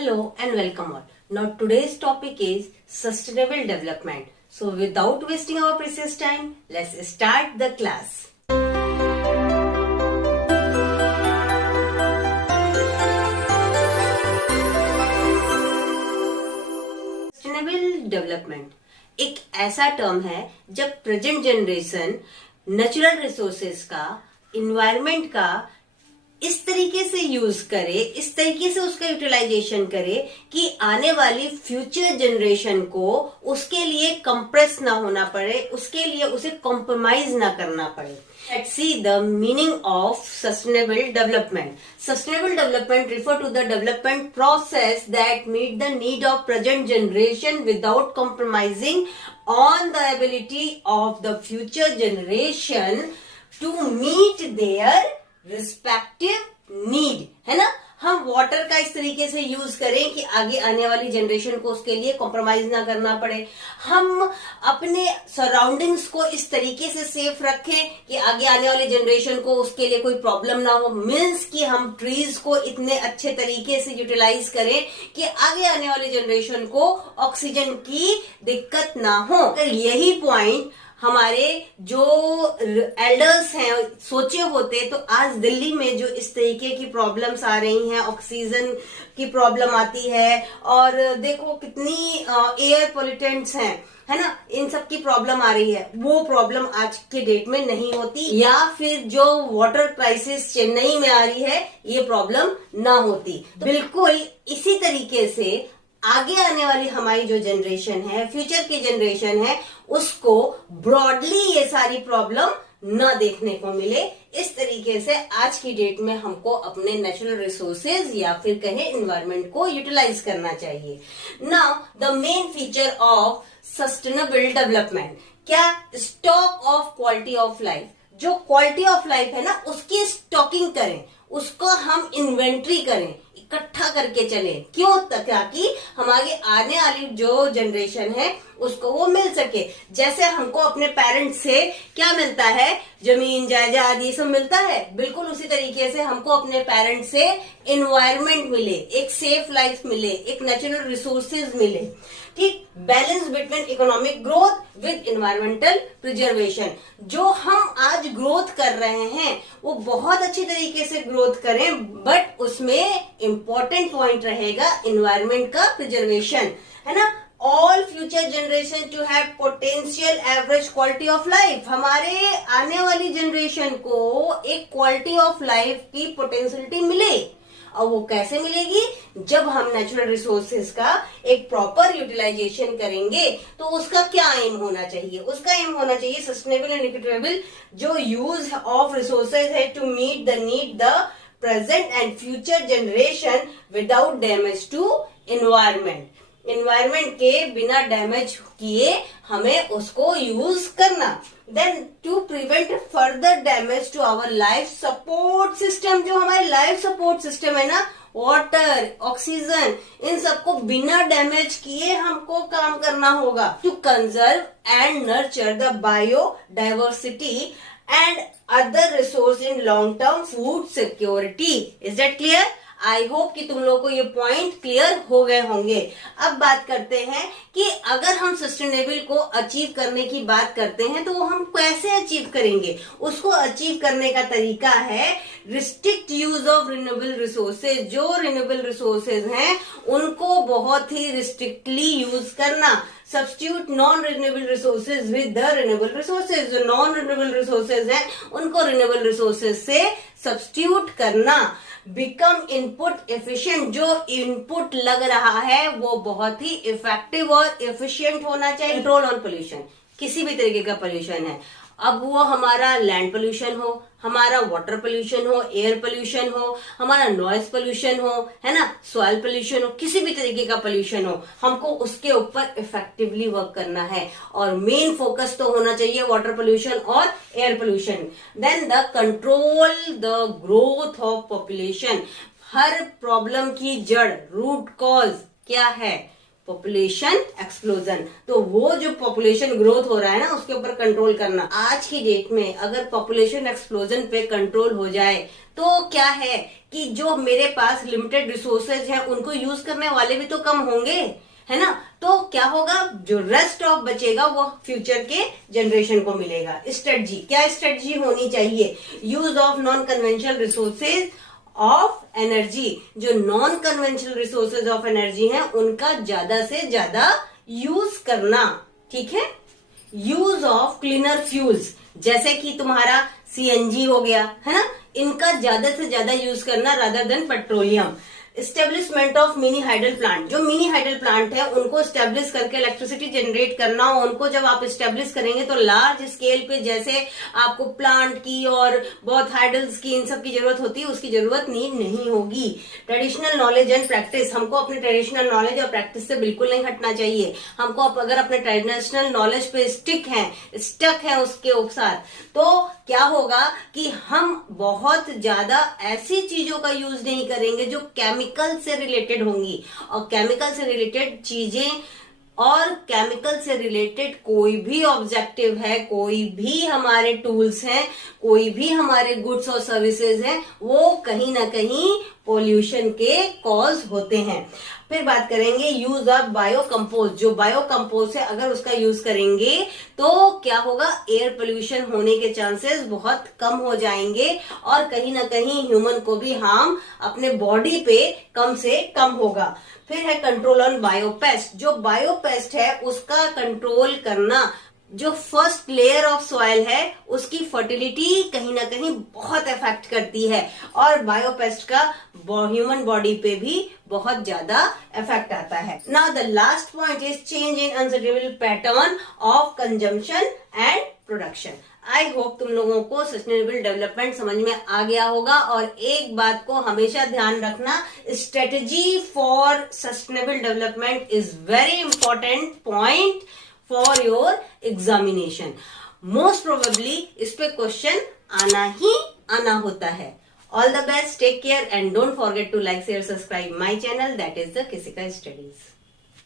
Hello and welcome all. Now today's topic is sustainable development. So without wasting our precious time, let's start the class. Sustainable development एक ऐसा term है जब present generation natural resources का, environment का इस तरीके से use करे, इस तरीके से उसका यूटिलाइजेशन करे कि आने वाली फ्यूचर जनरेशन को उसके लिए कंप्रेस ना होना पड़े, उसके लिए उसे कॉम्प्रोमाइज ना करना पड़े. Let's see the meaning of sustainable development. Sustainable development refer to the development process that meet the need of present generation without compromising on the ability of the future generation to meet their respective need. है ना, हम water का इस तरीके से use करें कि आगे आने वाली जनरेशन को उसके लिए कॉम्प्रोमाइज ना करना पड़े. हम अपने सराउंडिंग्स को इस तरीके से सेफ रखें कि आगे आने वाली जनरेशन को उसके लिए कोई प्रॉब्लम ना हो. मीन्स कि हम ट्रीज को इतने अच्छे तरीके से यूटिलाइज करें कि आगे आने वाली जनरेशन को ऑक्सीजन की दिक्कत ना हो. यही पॉइंट हमारे जो एल्डर्स हैं सोचे होते तो आज दिल्ली में जो इस तरीके की प्रॉब्लम्स आ रही हैं, ऑक्सीजन की प्रॉब्लम आती है और देखो कितनी एयर पोल्यूटेंट्स हैं, है ना, इन सब की प्रॉब्लम आ रही है, वो प्रॉब्लम आज के डेट में नहीं होती. या फिर जो वाटर क्राइसिस चेन्नई में आ रही है ये प्रॉब्लम ना होती. तो बिल्कुल इसी तरीके से आगे आने वाली हमारी जो जनरेशन है, फ्यूचर की जनरेशन है, उसको ब्रॉडली ये सारी प्रॉब्लम न देखने को मिले. इस तरीके से आज की डेट में हमको अपने नेचुरल रिसोर्सेज या फिर कहे एनवायरनमेंट को यूटिलाइज करना चाहिए. Now the main feature of sustainable development, क्या? Stock of quality of life. जो क्वालिटी ऑफ लाइफ है ना उसकी स्टॉकिंग करें, उसको हम इन्वेंट्री करें, इकट्ठा करके चले. क्यों? ताकि हमारे आने वाली जो जनरेशन है उसको वो मिल सके. जैसे हमको अपने पेरेंट्स से क्या मिलता है, जमीन जायदाद ये सब मिलता है, बिल्कुल उसी तरीके से हमको अपने पेरेंट्स से एनवायरनमेंट मिले, एक सेफ लाइफ मिले, एक नेचुरल रिसोर्सेज मिले. ठीक, balance between economic growth with environmental preservation. जो हम आज ग्रोथ कर रहे हैं वो बहुत अच्छी तरीके से ग्रोथ करें, बट उसमें इंपॉर्टेंट पॉइंट रहेगा एनवायरमेंट का प्रिजर्वेशन, है ना. All future generation to have potential average quality of life. हमारे आने वाली जनरेशन को एक क्वालिटी ऑफ लाइफ की पोटेंशियलिटी मिले. और वो कैसे मिलेगी? जब हम नेचुरल रिसोर्सेज का एक प्रॉपर यूटिलाइजेशन करेंगे. तो उसका क्या एम होना चाहिए? उसका एम होना चाहिए सस्टेनेबल एंड इक्विटेबल जो यूज ऑफ रिसोर्सेज है to meet the need the present and future generation without damage to environment. Environment के बिना डैमेज किए हमें उसको यूज करना. Then to prevent further damage to our life support system. जो हमारे लाइफ सपोर्ट सिस्टम है ना, वाटर, ऑक्सीजन, इन सबको बिना डैमेज किए हमको काम करना होगा. To conserve and nurture the biodiversity and other resource in long term food security. Is that clear? I hope कि तुम लोगों को ये पॉइंट क्लियर हो गए होंगे. अब बात करते हैं कि अगर हम सस्टेनेबल को अचीव करने की बात करते हैं तो वो हम कैसे अचीव करेंगे. उसको अचीव करने का तरीका है restrict use of renewable resources. जो रिन्यूएबल रिसोर्सेज हैं उनको बहुत ही रिस्ट्रिक्टली यूज करना. Substitute non renewable resources with the renewable resources. जो नॉन रिन्यूएबल रिसोर्सेज हैं उनको रिन्यूएबल रिसोर्सेज से सब्स्टिट्यूट करना. Become input efficient. जो इनपुट लग रहा है वो बहुत ही इफेक्टिव और एफिशिएंट होना चाहिए. कंट्रोल ऑन पोल्यूशन, किसी भी तरीके का पोल्यूशन है, अब वो हमारा लैंड पोल्यूशन हो, हमारा वाटर पोल्यूशन हो, एयर पोल्यूशन हो, हमारा नॉइज पोल्यूशन हो, है ना, सॉइल पोल्यूशन हो, किसी भी तरीके का पोल्यूशन हो, हमको उसके ऊपर इफेक्टिवली वर्क करना है. और मेन फोकस तो होना चाहिए वाटर पोल्यूशन और air pollution. Then the control the growth of population. हर प्रॉब्लम की जड़, रूट कॉज क्या है? Population explosion. तो वो जो पॉपुलेशन ग्रोथ हो रहा है ना, उसके ऊपर कंट्रोल करना। आज की डेट में अगर पॉपुलेशन एक्सप्लोजन पे कंट्रोल हो जाए तो क्या है कि जो मेरे पास लिमिटेड रिसोर्सेज हैं उनको यूज करने वाले भी तो कम होंगे, है ना। तो क्या होगा, जो रेस्ट ऑफ बचेगा वो फ्यूचर के जनरेशन को मिलेगा। स्ट्रेटजी, क्या स्ट्रेटजी होनी चाहिए? Use of non conventional resources of energy. जो non conventional resources of energy हैं उनका ज्यादा से ज्यादा यूज करना, ठीक है। यूज ऑफ क्लीनर फ्यूल्स, जैसे कि तुम्हारा सीएनजी हो गया, है ना, इनका ज्यादा से ज्यादा यूज करना rather than petroleum. Establishment of mini hydel plant, जो मिनी हाइडल प्लांट है उनको स्टेब्लिश करके इलेक्ट्रिसिटी जनरेट करना। उनको जब आप स्टेब्लिश करेंगे तो लार्ज स्केल पे, जैसे आपको प्लांट की और बहुत हाइडल्स की, इन सब की जरूरत होती है, उसकी जरूरत नीड नहीं होगी। ट्रेडिशनल नॉलेज एंड प्रैक्टिस, हमको अपने ट्रेडिशनल नॉलेज और प्रैक्टिस से बिल्कुल नहीं हटना चाहिए। हमको अगर अपने ट्रेडिशनल नॉलेज पे स्टक है उसके साथ, तो क्या होगा कि हम बहुत ज्यादा ऐसी चीजों का यूज नहीं करेंगे जो केमिकल से रिलेटेड होंगी। और केमिकल से रिलेटेड चीजें और केमिकल से रिलेटेड कोई भी ऑब्जेक्टिव है, कोई भी हमारे टूल्स हैं, कोई भी हमारे गुड्स और सर्विसेज हैं, वो कहीं ना कहीं पोल्यूशन के कॉज होते हैं। फिर बात करेंगे यूज ऑफ बायो कंपोस्ट। जो बायो कंपोस्ट है अगर उसका यूज करेंगे तो क्या होगा, एयर पोल्यूशन होने के चांसेस बहुत कम हो जाएंगे और कहीं ना कहीं ह्यूमन को भी हार्म अपने बॉडी पे कम से कम होगा। फिर है कंट्रोल ऑन बायोपेस्ट। जो बायोपेस्ट है उसका कंट्रोल करना। जो फर्स्ट लेयर ऑफ सॉइल है उसकी फर्टिलिटी कहीं ना कहीं बहुत इफेक्ट करती है और बायोपेस्ट का ह्यूमन बॉडी पे भी बहुत ज्यादा इफेक्ट आता है। Now the last point is change in unsustainable pattern of consumption and production. I hope तुम लोगों को सस्टेनेबल डेवलपमेंट समझ में आ गया होगा। और एक बात को हमेशा ध्यान रखना, strategy for sustainable development is very important point for your examination. Most probably इस पे क्वेश्चन आना ही आना होता है। All the best, take care and don't forget to like, share, subscribe my channel, that is the किसिका studies.